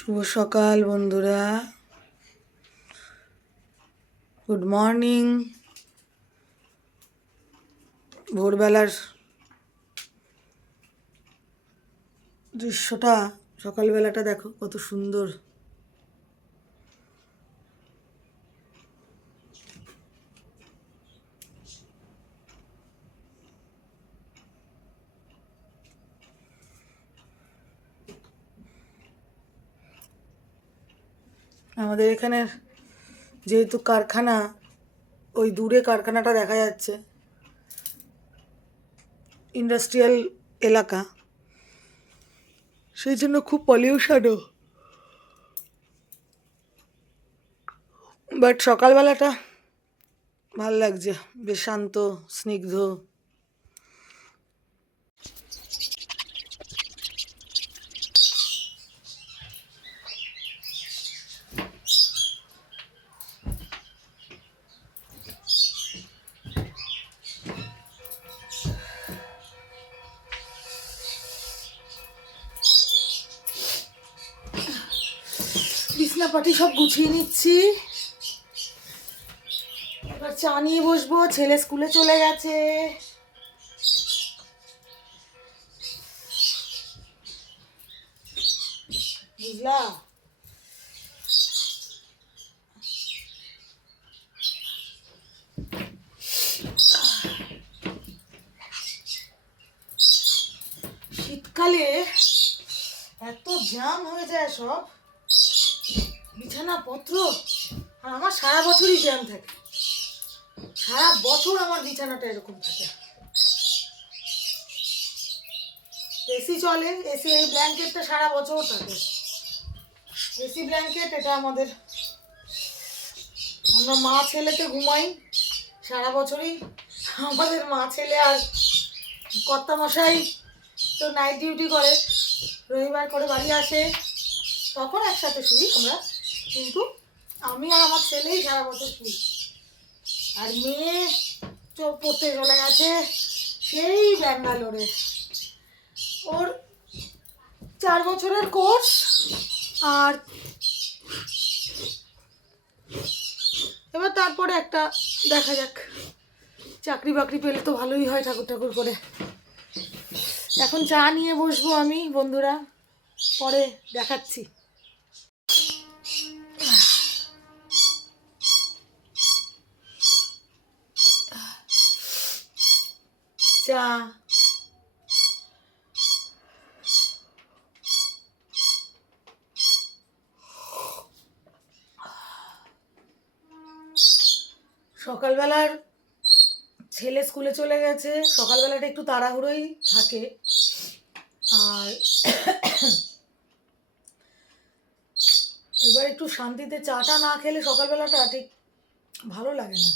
শুভ সকাল বন্ধুরা, good morning. ভোরবেলার দৃশ্যটা, সকালবেলাটা দেখো কত সুন্দর। আমাদের এখানে যেহেতু কারখানা, ওই দূরে কারখানাটা দেখা যাচ্ছে, ইন্ডাস্ট্রিয়াল এলাকা, সেই জন্য খুব পলিউশনও। বাট সকালবেলাটা ভাল লাগছে, বেশ শান্ত স্নিগ্ধ। বিছনাপাটি সব গুছিয়ে নিচ্ছি, এবার চা নিয়ে বসবো। ছেলে স্কুলে চলে গেছে। বুঝলা? শীতকালে এত জ্যাম হয়ে যায় সব বিছানাপত্র, আর আমার সারা বছরই জ্যাম থাকে। সারা বছর আমার বিছানাটা এরকম থাকে। এসি চলে, এসি এই ব্ল্যাঙ্কেটটা সারা বছর থাকে। এসি ব্ল্যাঙ্কেট, এটা আমরা মা ছেলেতে ঘুমাই সারা বছরই। আমাদের মা ছেলে আর কর্তামশাই তো নাইট ডিউটি করে, রবিবার করে বাড়ি আসে, তখন একসাথে শুই আমরা। কিন্তু আমি আর আমার ছেলেই সারা বছর শুই। আর মেয়ে পড়তে চলে গেছে সেই ব্যাঙ্গালোরে। ওর 4 বছরের কোর্স, আর এবার তারপরে একটা দেখা যাক, চাকরি বাকরি পেলে তো ভালোই হয় ঠাকুর ঠাকুর করে। এখন চা নিয়ে বসবো আমি বন্ধুরা, পরে দেখাচ্ছি। চা সকালবেলার ছেলে স্কুলে চলে গেছে, সকালবেলাটা একটু তাড়াহুড়োই থাকে। আর এবার একটু শান্তিতে চাটা না খেলে সকালবেলাটা ঠিক ভালো লাগে না।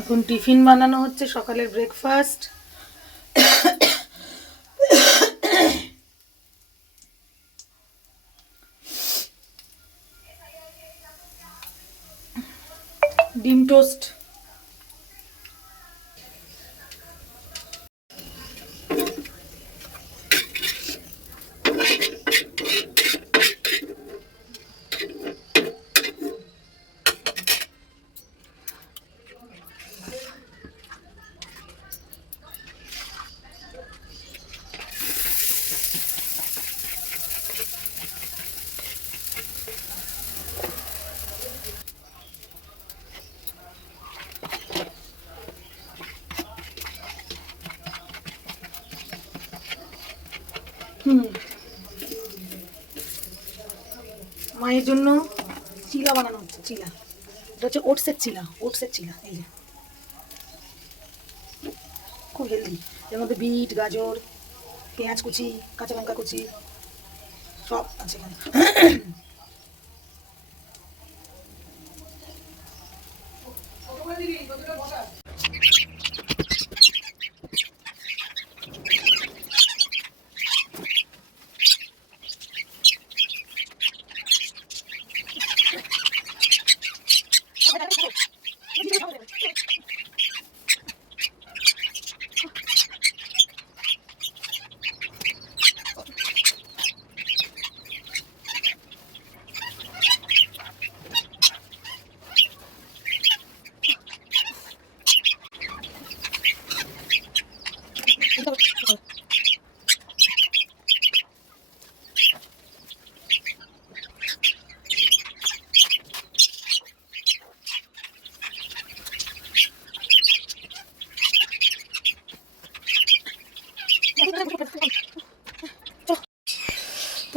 এখন টিফিন বানানো হচ্ছে, সকালের ব্রেকফাস্ট। ডিম টোস্ট। মায়ের জন্য চিলা বানানো হচ্ছে। চিলা, এটা হচ্ছে ওটসের চিলা। ওটসের চিলা, এই যে খুব হেলদি। এর মধ্যে বিট, গাজর, পেঁয়াজ কুচি, কাঁচা লঙ্কা কুচি সব আছে এখানে।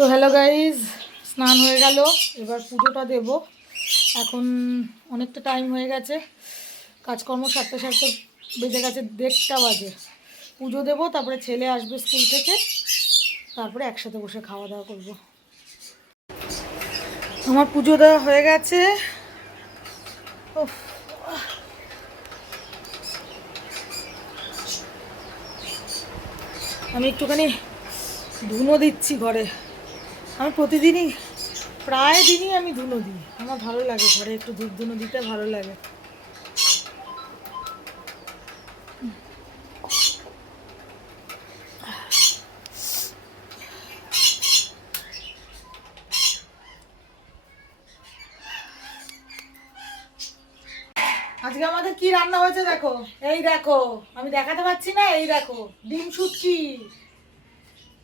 তো হ্যালো গাইজ, স্নান হয়ে গেল, এবার পুজোটা দেব। এখন অনেকটা টাইম হয়ে গেছে, কাজকর্ম সারতে সারতে বেজে গেছে 1:30 বাজে। পুজো দেবো, তারপরে ছেলে আসবে স্কুল থেকে, তারপরে একসাথে বসে খাওয়া দাওয়া করবো। আমার পুজো দেওয়া হয়ে গেছে। আমি একটুখানি ধুনো দিচ্ছি ঘরে। আমি প্রতিদিনই, প্রায় দিনই আমি ধুনো দিই। আমার ভালো লাগে ঘরে একটু ধূপ ধুনো দিতে, ভালো লাগে। আজকে আমাদের কি রান্না হয়েছে দেখো, এই দেখো, আমি দেখাতে পারছি না, এই দেখো ডিম শুটকি,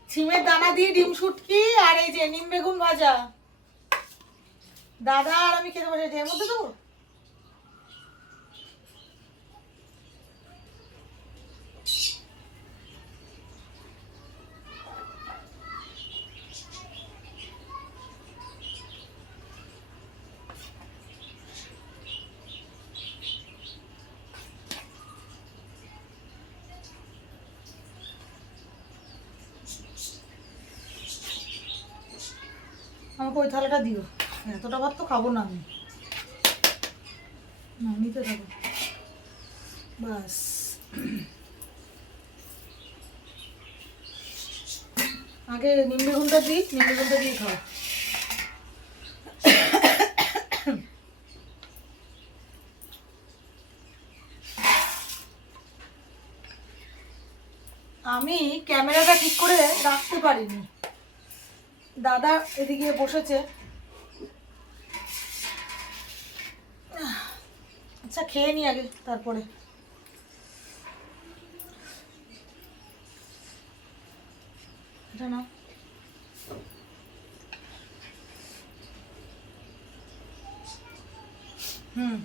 সিমের দানা দিয়ে ডিম শুটকি, আর এই যে নিম বেগুন ভাজা। দাদা আর আমি খেতে বসেছি, এর মধ্যে দেবো। আমাকে ওই থালাটা দিও, এতটা ভাত তো খাবো না আমি। না, নিতে থাকো বাস। আগে নিম বেগুনটা দিই, নিম বেগুনটা দিয়ে খাও। আমি ক্যামেরাটা ঠিক করে রাখতে পারিনি, দাদা এদিকে বসেছে। আচ্ছা খেয়ে নি আগে, তারপরে। এটা না, হুম